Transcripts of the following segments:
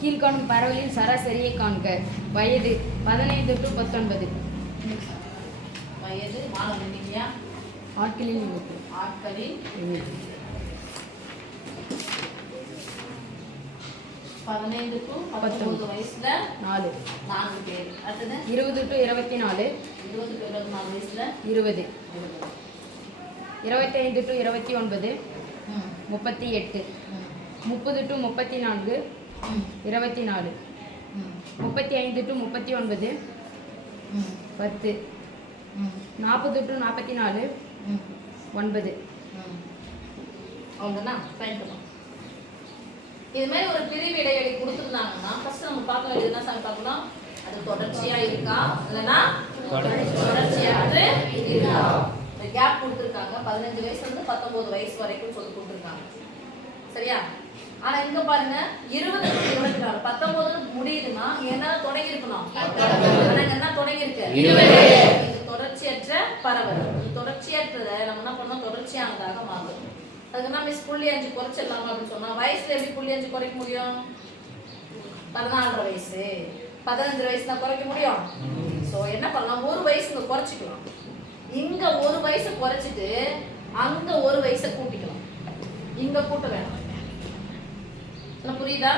கீழ்காணும் பரவலின் சராசரியை காண்க. வயது 15 to 19. வயது மாணவர் எண்ணிக்கையா? ஆட்களின் எண்ணிக்கை. 15 to 19 வயசுல 4 பேர். அடுத்தது 20 to 24. 20 to 24 வயசுல 20. 25 to 29. 38. 30 to 34. 24. 35 to 39. 10. 40 to 44. 9. அவ்வளோதானா? பயன்படும். இது மாதிரி ஒரு பிரிவு இடைவெளி கொடுத்துருந்தாங்கன்னா ஃபர்ஸ்ட் நம்ம பார்க்க வேண்டியது என்ன சார் பார்க்கணும்? அது தொடர்ச்சியா இருக்கா இல்லைன்னா தொடர்ச்சியாட்டு இருக்கா? இந்த கேப் கொடுத்துருக்காங்க. 15 வயசுல இருந்து 19 வயசு வரைக்கும் சொல்லி கொடுத்துருக்காங்க. சரியா? ஆனா இங்க பாருங்க 20 24 19 முடியுதுன்னா என்ன தொடங்கி இருக்கணும்? ஆனா என்ன தொடங்கி இருக்கு? 20. இது தொடர்ச்சியற்ற பரவல். இது தொடர்ச்சியற்றத நம்ம என்ன பண்ணோம்? தொடர்ச்சியானதாக மாறும். அதுக்கு என்ன மிஸ் 0.5 குறைச்சிடலாமா அப்படின்னு சொன்னா வயசுல எப்படி 0.5 குறைக்க முடியும்? 14 வயசு 15 வயசு தான் குறைக்க முடியும். சோ என்ன பண்ணலாம்? ஒரு வயசு குறைச்சிக்கலாம். இங்க ஒரு வயசு குறைச்சிட்டு அங்க ஒரு வயசை கூட்டிக்கலாம். இங்க கூட்ட வேணும். புரியுதா?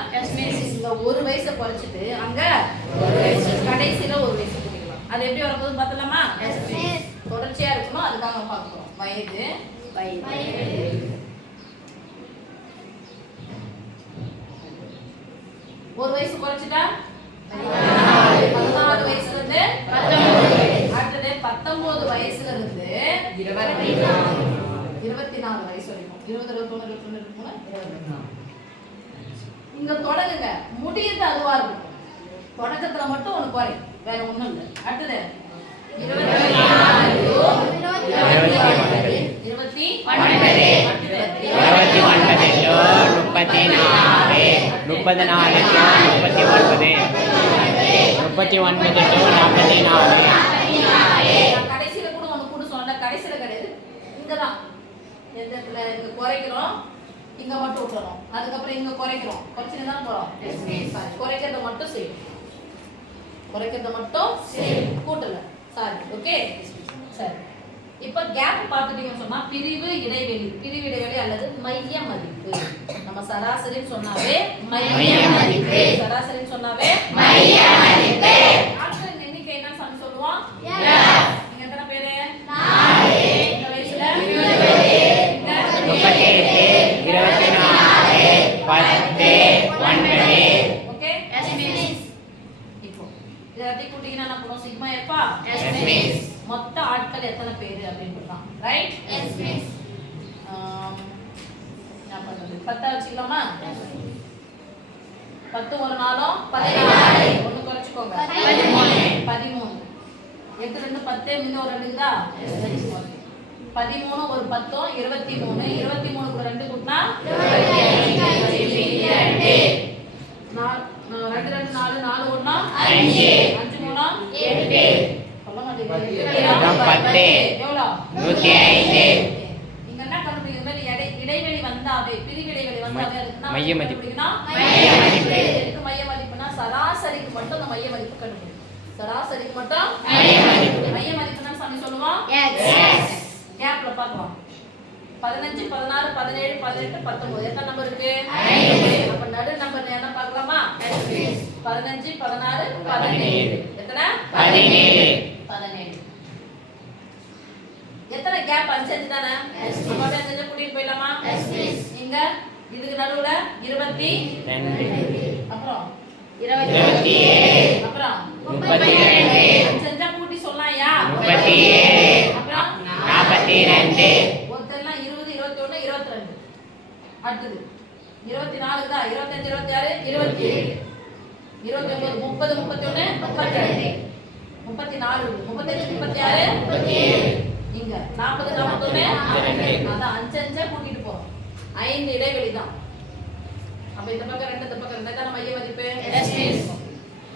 இங்க ஒரு வயசை குறைச்சிட்டு அங்க ஒரு வயசு கடைசியில ஒரு வயசு கூட்டிக்கலாம். அது எப்படி வரப்போகுது பார்த்தலாமா? தொடர்ச்சியா இருக்கணும். அதுக்காக பார்க்கிறோம். வயது ஒரு வயசு குறைச்சிட்டா 14 வயசுல இருந்து 19. அடுத்தது 19 வயசுல இருந்து 24 வயசு வரைக்கும் 20 21 22 23 இங்க தொடங்குங்க. முடியுது அதுவா இருக்கும். தொடக்கத்துல மட்டும் ஒண்ணு குறை, வேற ஒண்ணும் இல்லை. அடுத்தது 24 கடைசியில கூட ஒண்ணு கூட சொன்ன கடைசியில கிடையாது. இங்கதான் எந்த இடத்துல இங்க குறைக்கிறோம், இங்க மட்டும் விட்டுறோம். அதுக்கப்புறம் இங்க குறைக்கிறோம். குறைச்சிட்டு தான் போறோம். குறைக்கிறத மட்டும் செய்யும். குறைக்கிறத மட்டும் கூட்டல. சாரி. ஓகே சரி. இப்போ கேப் பார்த்துட்டீங்கன்னு சொன்னா பிரிவு இடைவெளி அல்லது மைய மதிப்பு. நம்ம சராசரின்னு சொன்னாவே மைய மதிப்பு. சராசரின்னு சொன்னாவே மைய மதிப்பு. ஆட்களின் எண்ணிக்கை என்ன சொல்லுவோம்? நீங்க எத்தனை பேரு? 4. இந்த வயசுல 20. 10. ஓகே இப்போ இதெல்லாம் கூட்டினா என்ன பண்ணுவோம்? சிக்மா எஃபா மொத்த ஆட்கள் எத்தனை பேர் அப்படின்றான். ரைட்? Yes miss. என்ன பண்றது? 10 வச்சுக்கலாமா? 10 ஒரு நாளும் 14. ஒன்னு குறைச்சுக்கோங்க. 13. 8 2 10 இன்னும் ஒரு 2 இருக்குதா? 13 ஒரு 10 23. 23 கூட 2 கூட்டினா 22. 2 2 4 4 1 5 5 3 8. சொல்ல மாட்டீங்க. 10 எவ்வளவு? 105. நீங்க என்ன கண்டுபிடிக்கிறீங்க? இடைவெளி வந்தாவே பிரிவு இடைவெளி வந்தாவே அதுக்கு மைய மதிப்பு. எதுக்கு மைய மதிப்புனா சராசரிக்கு மட்டும் அந்த மைய மதிப்பு கண்டுபிடிக்கணும். சராசரிக்கு மட்டும் மைய மதிப்புனா சாமி சொல்லுவோம். எஸ். கேப்ல பார்க்கலாம். 15 16 17 18 19 எத்தனை நம்பர் இருக்கு? 5. அப்ப நடு நம்பர் என்ன பார்க்கலாமா? 15 16 17 எத்தனை? 17. எத்தனை கேப்? 5 5 தானே? அப்ப 5 5 கூட்டிட்டு போயிடலாமா? இங்க இதுக்கு நடுவுல 22. அப்புறம் 27. அப்புறம் 32. 5 5 கூட்டி சொல்லலாம்யா? 37. அப்புறம் 42. ஒருத்தெல்லாம் 20 21 22. அடுத்தது 24 தான். 25 26 27 29 30 31 32 34 35 36 இங்க 40 41 அதான் 5 5 கூட்டிட்டு போறோம். 5 இடைவெளி தான். அப்ப இந்த பக்கம் 2 இந்த பக்கம் 2 தான் மைய மதிப்பு.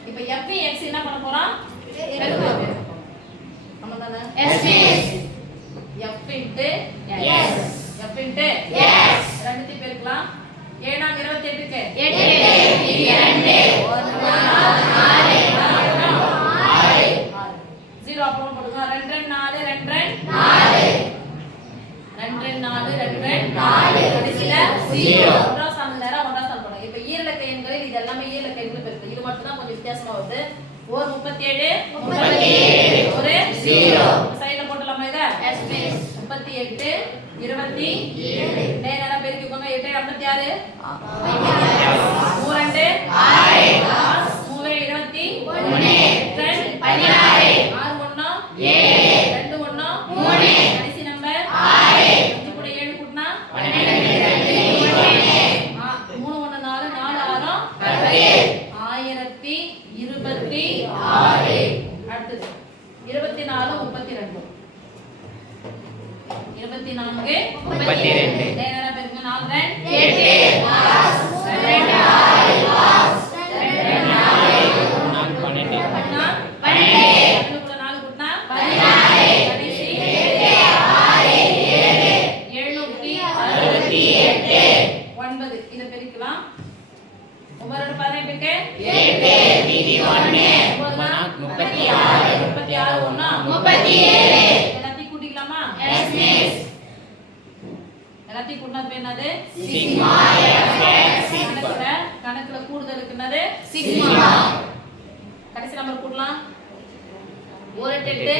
இப்போ f x என்ன பண்ண போறோம்? நம்ம தானே f ரெண்டுத்தையும் பெருக்கலாம். 7 28 க்கு 8 2 இலக்க எண்களில் இது எல்லாமே இலக்க எண்கள் இருக்கு. இது மட்டும் தான் கொஞ்சம் வித்தியாசமா வருது. ஓர் 37 ஒரு 0 சைடுல போடலாமா இத? Yes miss. 38 27 நேரா பெருக்கிக்கோங்க. 8 56 32 6 21 16 6 1 7 2 1 3 கடைசி நம்பர் 6 5 கூட 7 கூட்டினா 12 3 1 4 4 6 1026 அடுத்து 24 32 24 32 நேரா பெருக்குங்க. 4 2 8 இத பெருக்கலாம். 9 18க்கு 8 மீதி 1 36 36 1 37 எல்லாத்தையும் கூட்டிக்கலாமா? Yes miss. எல்லாத்தையும் கூட்டினா என்னது? சிக்மா எஃப் கணக்குல கூடுதலுக்கு என்னது? சிக்மா. கடைசி நம்பர் கூட்டலாம். 1 8 2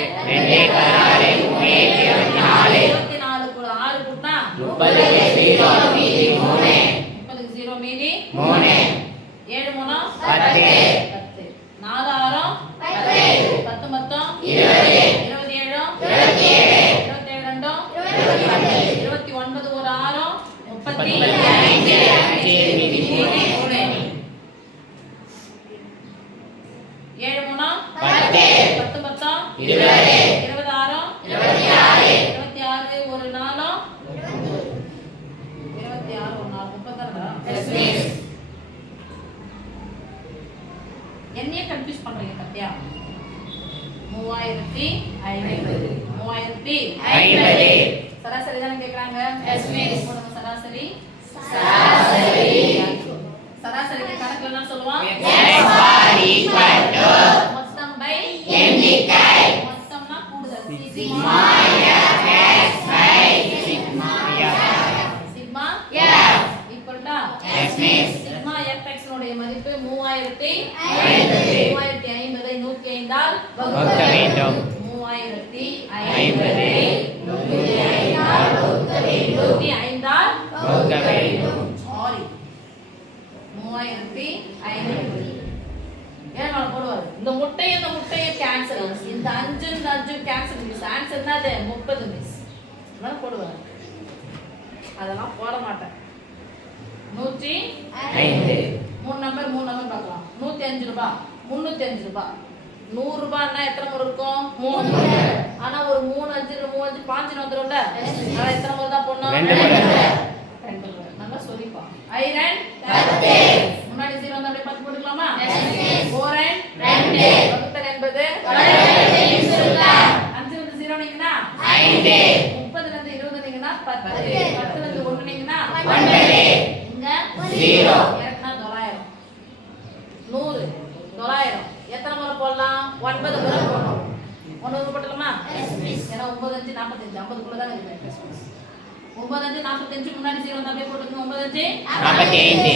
6 24 கூட 6 கூட்டினா 30 0 மீதி 3 30 0 மீதி 3 7 3 10 4 6 10 மொத்தம் 20 27 2 29 ஒரு 6 35 மீதி 3 7 3 10 மொத்தம் 20 26 26 ஒரு 4 26 ஒரு 4 30 எஸ் மிஸ். என்னைய கன்ஃபியூஸ் பண்றீங்க கத்தியா? 3050 சராசரி தான கேக்குறாங்க. Yes miss. சராசரி சராசரிக்கு கணக்குல என்ன சொல்லுவாங்க? மொத்தம் பை எண்ணிக்கை. மொத்தம்னா கூடுதல். Sigma sigma equal to yes miss. Sigma fx உடைய மதிப்பு 3050 105 ஆல் வகுக்க வேண்டும். 3050 105 ஆல் வகுக்க வேண்டும். சாரி 3050 ஏன் போடுவாரு? இந்த முட்டையை கேன்சல். இந்த 5 கேன்சல் மிஸ். ஆன்சர் என்னது? 30 மிஸ். அதான் போடுவாரு. அதெல்லாம் போட மாட்டேன். 105 மூணு நம்பர் பார்க்கலாம். 105 ரூபாய் 305 ரூபாய் 100 ரூபாய்னா எத்தனை முறை இருக்கும்? 3 முறை. ஆனா ஒரு 3 5 5 வந்துரும்ல. அத எத்தனை முறை தான் போடணும்? 2 முறை. நல்லா சொல்லிப்பா. ஐரன் 10 முன்னாடி 0 வந்தா அப்படியே 10 போட்டுக்கலாமா? ஓரன் 2 வகுத்தல் என்பது 5 வந்து 0 நீங்கனா 5 30 வந்து 20 நீங்கனா 10 10 வந்து 1 நீங்கனா 9 இங்க 0 இறக்குனா 900 100 900 எத்தனை முறை போடலாம்? 9 முறை போடணும். 9 போடலாமா? ஏன்னா 9 5 45 50 குள்ள தான் இருக்கு. 9 5 45 முன்னாடி 0 வந்தா அப்படியே போட்டுங்க. 9 5 45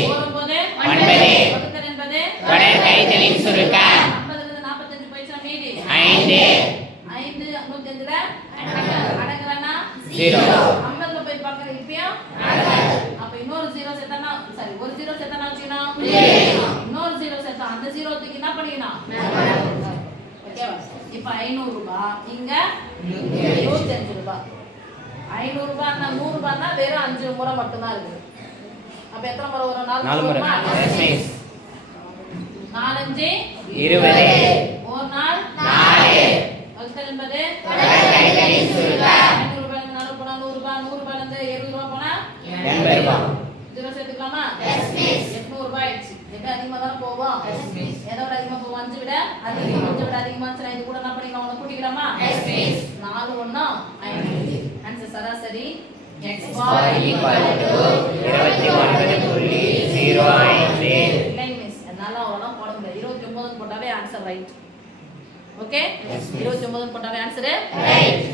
9 வகுத்தல் என்பது தொடர் கழித்தலின் சுருக்கம். 50 இருந்து 45 போயிடுச்சா மீதி 5 5 105ல அடங்கலனா 0 50ல போய் பார்க்கற இப்பயும் அப்ப இன்னொரு 0 சேர்த்தனா சாரி ஒரு 0 சேர்த்தனா வச்சுக்கணும். இன்னொரு 0 சேர்த்தா அந்த 0 தூக்கி என்ன பண்ணிக்கணும்? ஓகேவா? இப்போ 500 ரூபாய் இங்க 105 ரூபாய் 500 ரூபாய்னா 100 ரூபாய்னா வெறும் 5 முறை மட்டும் தான் இருக்கு. அப்ப எத்தனை முறை வரும்? 4 முறை. 4 5 20 ஒரு நாள் 4 வகுத்தல் என்பது தொடர் கழித்தலின் சுருக்கம். 500 ரூபாய்ல 4 போனா 100 ரூபாய் 100 ரூபாய்ல இருந்து 70 ரூபாய் போனா 80 ரூபாய் 0 சேர்த்துக்கலாமா? Yes miss. 800 ரூபாய் ஆயிடுச்சு. எது அதிகமா தான் போவோம்? Yes miss. எதோட அதிகமா போவோம்? 5 விட அதிகமா 5 விட அதிகமா இருந்துச்சுனா இது கூட என்ன பண்ணிக்கலாம்? உன கூட்டிக்கலாமா? Yes miss. 4 1 5 ஆன்சர் சராசரி x bar equal to 29.05 இல்லை மிஸ். அதனால அவ்வளவுதான் போட முடியாது. 29 போட்டாவே ஆன்சர் ரைட். ஓகே 29 போட்டாவே ஆன்சர் ரைட்.